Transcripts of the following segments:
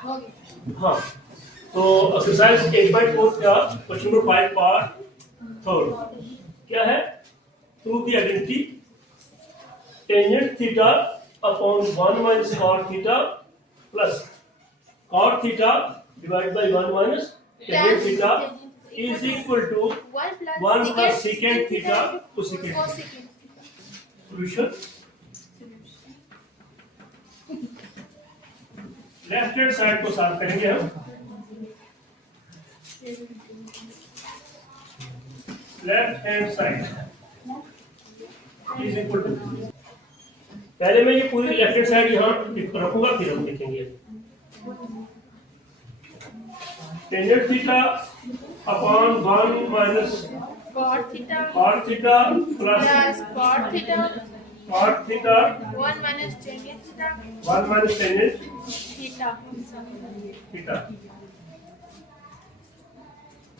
हाँ, तो एक्सरसाइज 8.4 का क्वेश्चन नंबर 5 पार्ट थर्ड क्या है? Prove the identity tangent theta upon 1 minus cot theta plus cot theta divide by 1 minus tangent theta is equal to 1 plus secant theta to secant. Solution left hand side को solve करेंगे हम। Left hand side is equal to, पहले मैं ये पूरी left hand side यहाँ रखूंगा फिर हम देखेंगे। Tangent theta upon 1 minus cot theta plus cot theta 1 minus tangent theta 1 minus tangent theta। Theta.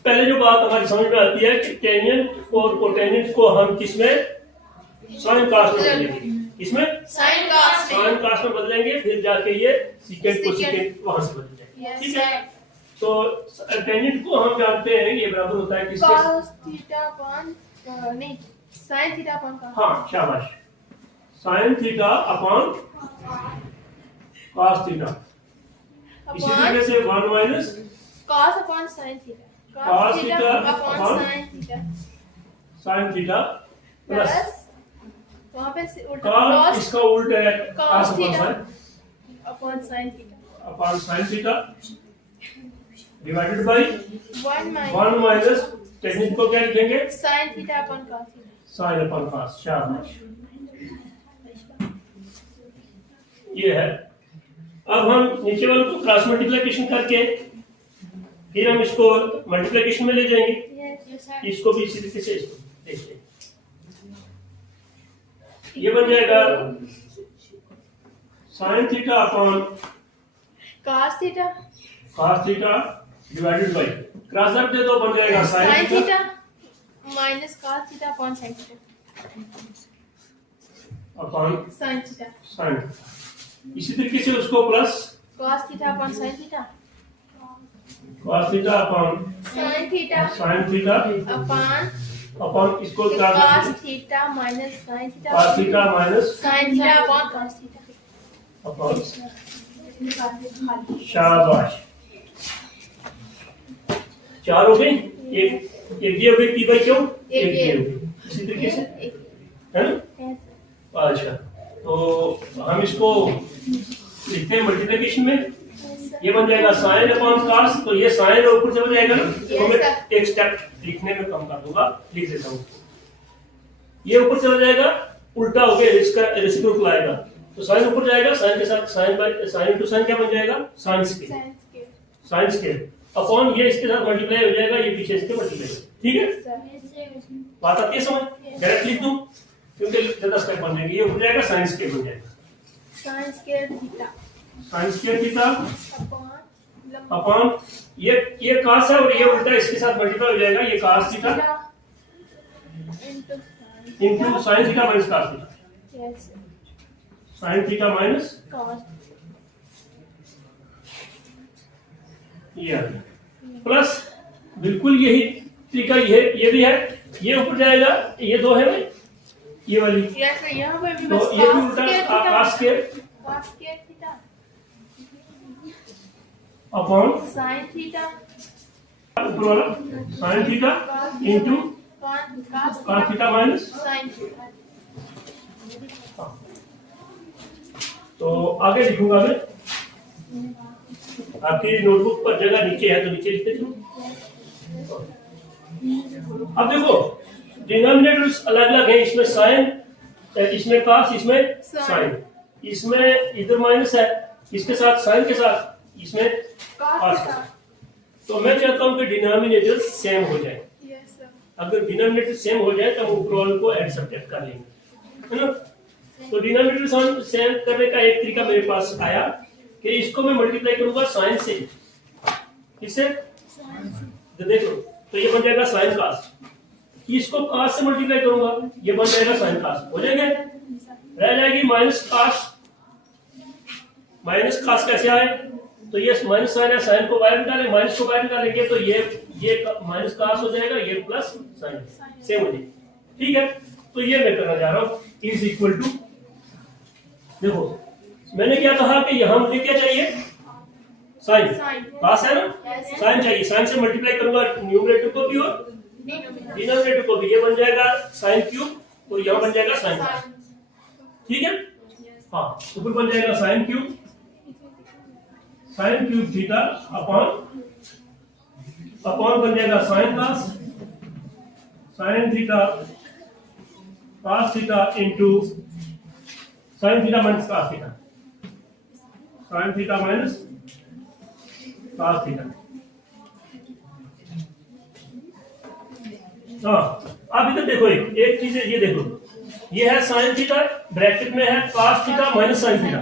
पहले जो बात हमारी समझ में आती है कि टेंजेंट और कोटेंजेंट को हम किसमें साइन कास्ट में बदलेंगे, किसमें sin cos में बदलेंगे, फिर जाके ये सीकेंट को सीकेंट वहां से बदल जाएगा। ठीक है, तो टेंजेंट को हम जानते हैं ये बराबर होता है किसके? cos theta upon नहीं sin theta upon cos। हाँ शाबाश, sign theta upon cos theta. इसी तरीके से 1 minus cos upon sin theta cos theta upon upon sin theta sine theta plus वहां पे उल्टा कॉस, cos इसका उल्टा है cos cos theta upon upon sin theta upon sine theta divided by 1 1 minus tangent को क्या लिखेंगे? sin theta upon cos theta। Sine upon cos. शाबाश, ये है। अब हम नीचे वाले को क्रॉस मल्टीप्लिकेशन करके फिर हम इसको मल्टीप्लिकेशन में ले जाएंगे। इसको भी इसी तरीके से इसको देखिए, ये बन जाएगा sine theta upon cos theta divided by cross out दे दो, बन जाएगा sin sine theta theta minus cos theta upon sin theta upon sin theta। Sine. इसी तरीके से उसको plus cos theta upon sin theta cos theta upon sin theta sine theta upon इसको क्या cos theta minus sin theta cos theta minus sin theta upon cos theta। Upon. शाबाश, 4 हो गई। एक ये हो गई p बाई क्यों, एक ये हो गई। इसी तरीके से है ना। अच्छा, तो हम इसको लिखते हैं मल्टीप्लिकेशन में। ये बन जाएगा साइन अपॉन कॉस, तो ये साइन ऊपर चला जाएगा ना, तो मैं एक स्टेप लिखने में कम कर दूंगा, लिख देता हूँ। ये ऊपर चला जाएगा, उल्टा हो गया, इसका रेसिप्रोकल आएगा, तो साइन ऊपर जाएगा, साइन के साथ sine by sine to sine क्या बन जाएगा? Sine square. Sine square upon ये इसके साथ मल्टीप्लाई हो जाएगा, ये पीछे इसके मल्टीप्लाई। ठीक है, बात आती है समझ? डायरेक्ट लिख दूं क्योंकि ज्यादा स्टेप बन जाएंगे। ये उठ जाएगा, साइन स्क्वायर बन जाएगा, sin square theta sign square theta upon upon ये cos है और ये उल्टा इसके साथ मल्टीप्लाई हो जाएगा, ये cos theta into sine theta minus cos theta. yes sign theta minus cos ये आ गया प्लस, बिल्कुल यही तरीका ये भी है, ये ऊपर जाएगा, ये दो है भाई, ये वाली, yes यहाँ पे भी तो बस ये भी उल्टा cos square theta upon sin theta ऊपर वाला sine theta into cos theta minus. sin theta। तो आगे लिखूंगा मैं, आपकी नोटबुक पर जगह नीचे है तो नीचे लिखते चलो। अब देखो डिनोमिनेटर्स अलग अलग है, इसमें साइन, इसमें cos, इसमें साइन, इसमें इधर माइनस है, इसके साथ साइन के साथ इसमें cos। तो मैं चाहता हूं कि डिनोमिनेटर सेम हो जाए। yes sir। अगर डिनोमिनेटर सेम हो जाए तो हम ऊपर वाले को ऐड सब्ट्रैक्ट कर लेंगे, है ना। तो डिनोमिनेटर सेम करने का एक तरीका मेरे पास आया कि इसको मैं मल्टीप्लाई करूंगा साइन से, इससे तो देखो, तो ये बन जाएगा साइन cos, इसको cos से मल्टीप्लाई करूंगा, ये बन जाएगा साइन cos, हो जाएगा। रह जाएगी माइनस cos, माइनस cos कैसे आए? तो ये माइनस साइन है, साइन को बाहर निकालें, माइनस को बाहर निकालेंगे तो ये माइनस का हो जाएगा, ये प्लस साइन सेम हो जाएगा। ठीक है, तो ये मैं करना चाह रहा हूँ इज इक्वल टू, देखो मैंने क्या कहा कि यहाँ मुझे क्या चाहिए, साइन, पास है ना, साइन चाहिए, साइन से मल्टीप्लाई करूंगा न्यूमरेटर को भी और डिनोमिनेटर को भी, ये बन जाएगा साइन क्यूब और यहाँ बन जाएगा साइन। ठीक है, हाँ ऊपर बन जाएगा साइन क्यूब थीटा अपॉन बन जाएगा sine cos, sine theta cos theta into sine theta minus cos theta, sine theta minus cos theta. हाँ अब इधर देखो, एक चीज है, ये देखो ये है साइन थीटा, ब्रैकेट में है cos theta minus sine theta,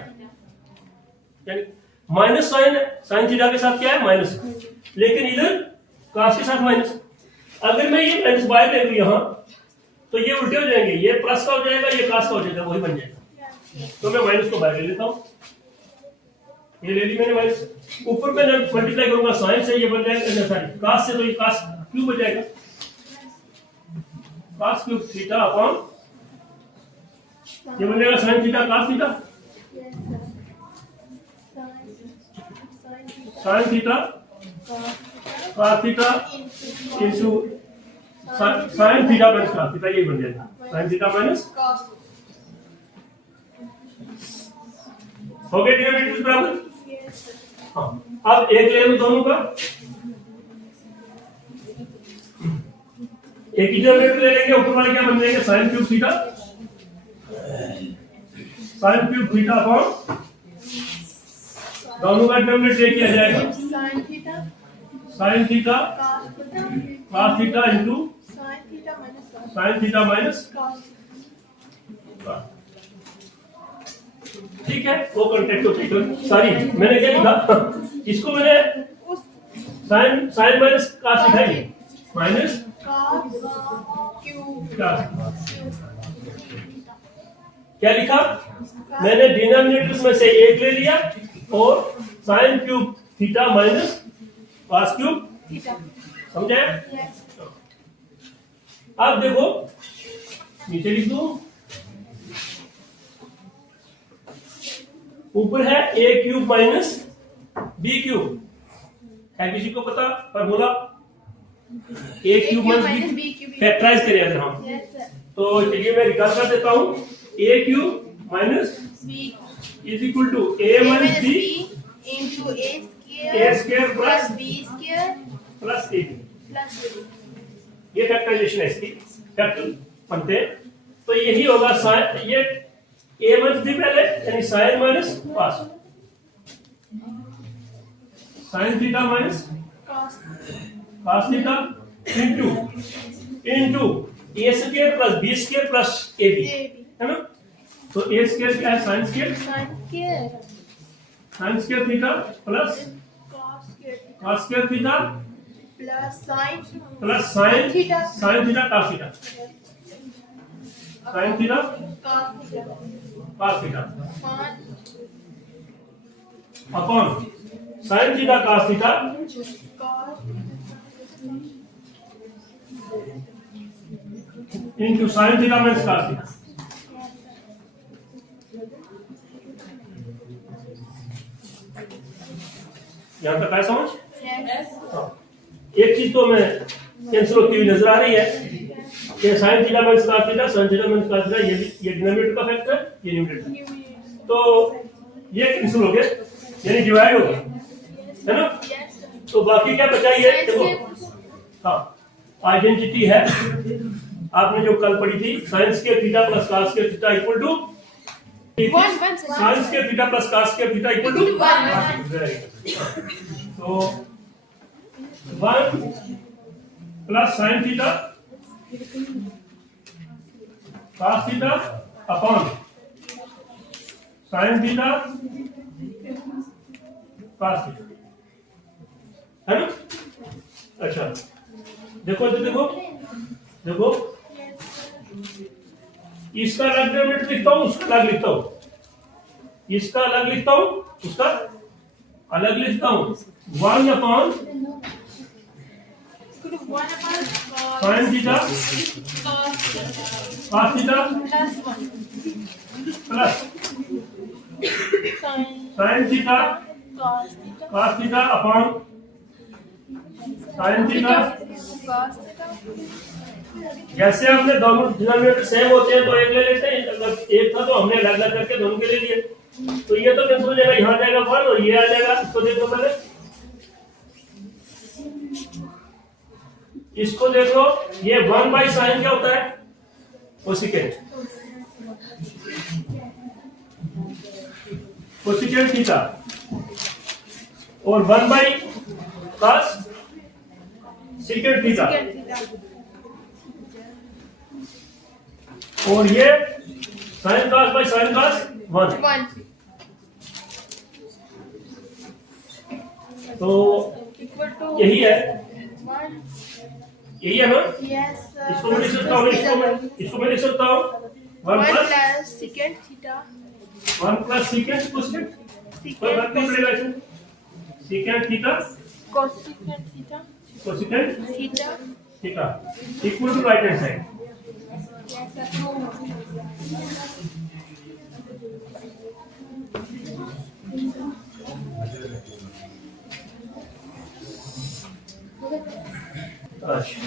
यानी माइनस साइन है, साइन थीटा के साथ क्या है माइनस, लेकिन इधर कास के साथ माइनस। अगर मैं ये माइनस बाय ले लूं यहां तो ये उल्टे हो जाएंगे, ये प्लस का हो जाएगा, ये कास का हो जाएगा, वही बन जाएगा। तो मैं माइनस को बाहर ले लेता हूं, ये ले ली मैंने माइनस, ऊपर में मल्टीप्लाई करूंगा साइन से, ये बन जाएगा सॉरी कास से, तो ये कास क्यूब हो जाएगा, कास क्यूब थीटा अपॉन ये बन जाएगा sine theta cos theta, sine theta cos theta into sine theta minus cos theta, ये बन जाएगा साइन थीटा माइनस। हो गया डिनोमिनेटर बराबर। हाँ अब एक ले लो दोनों का, एक ही डिनोमिनेटर ले लेंगे, ऊपर वाले क्या बन जाएंगे sine cube theta, sine cube theta upon दोनों का डिनोमिनेटर एक किया जाएगा sine theta cos theta into sine theta minus. ठीक है, वो कॉन्टेक्ट हो ठीक है। सॉरी मैंने क्या लिखा, इसको मैंने साइन साइन माइनस कास लिखा है, माइनस क्या लिखा मैंने, डिनोमिनेटर्स में से एक ले लिया और sine cube theta minus cos cube theta, समझे? अब देखो नीचे लिख दो, ऊपर है a cube minus b cube, है किसी को पता formula? A cube minus b factorize करें अगर हम, तो चलिए मैं रिकॉर्ड कर देता हूं, a cube minus b is equal to a minus b into a square plus b square plus a b, ये फैक्टराइजेशन है इसकी, फैक्टर बनते हैं। तो यही होगा साइन, ये ए माइनस बी पहले यानी sine minus cos, sine theta minus cos theta into a square plus b square plus a b, है ना? तो ए स्क्वायर क्या है, sine square theta plus cos square theta plus sine theta cos theta, sine theta cos theta upon sine theta cos theta into sine theta minus cos theta. यहां तक है समझ? एक चीज तो मैं कैंसिल होती हुई नजर आ रही है कि sine theta minus cos theta, sine theta minus cos theta, ये डिनोमिनेटर का फैक्टर है, ये न्यूमरेटर, तो ये कैंसिल हो गया यानी डिवाइड हो गया, है ना? तो बाकी क्या बचा, ये देखो, हाँ आइडेंटिटी है आपने जो कल पढ़ी थी, sine square theta plus cos square theta equal to sine square theta plus cos square theta equal to 1, तो 1 plus sine theta cos theta upon sine theta cos theta, है ना? अच्छा देखो देखो इसका अलग डिनोमिनेटर लिखता हूं, उसका अलग लिखता हूं, इसका अलग लिखता हूं, उसका अलग लिखता हूँ 1 upon One upon sine theta cos cos theta plus one. Plus Sin sine theta cos theta cos theta upon sine theta. cos theta. जैसे हमने दोनों डिनोमिनेटर सेम होते हैं तो एक ले लेते हैं, अगर एक था तो हमने अलग अलग करके दोनों के ले लिए। तो ये तो कैंसिल हो जाएगा, यहाँ जाएगा 1 और ये आ जाएगा। इसको देख लो पहले, इसको देख लो, ये 1/sin क्या होता है, कोसेकेंट थीटा, और 1/cos secant theta, Secant theta. और ये sin cos by sin cos 1। One. तो Equal to यही है, one. यही है ना। Yes. इसको मैं लिख सकता हूँ, इसको मैं लिख सकता हूँ 1 One plus plus secant theta. 1 plus secant cosecant, कोई बात नहीं पड़ेगा इसमें, secant theta Cosecant theta. Cosecant Theta. Theta equal to right hand side. अच्छा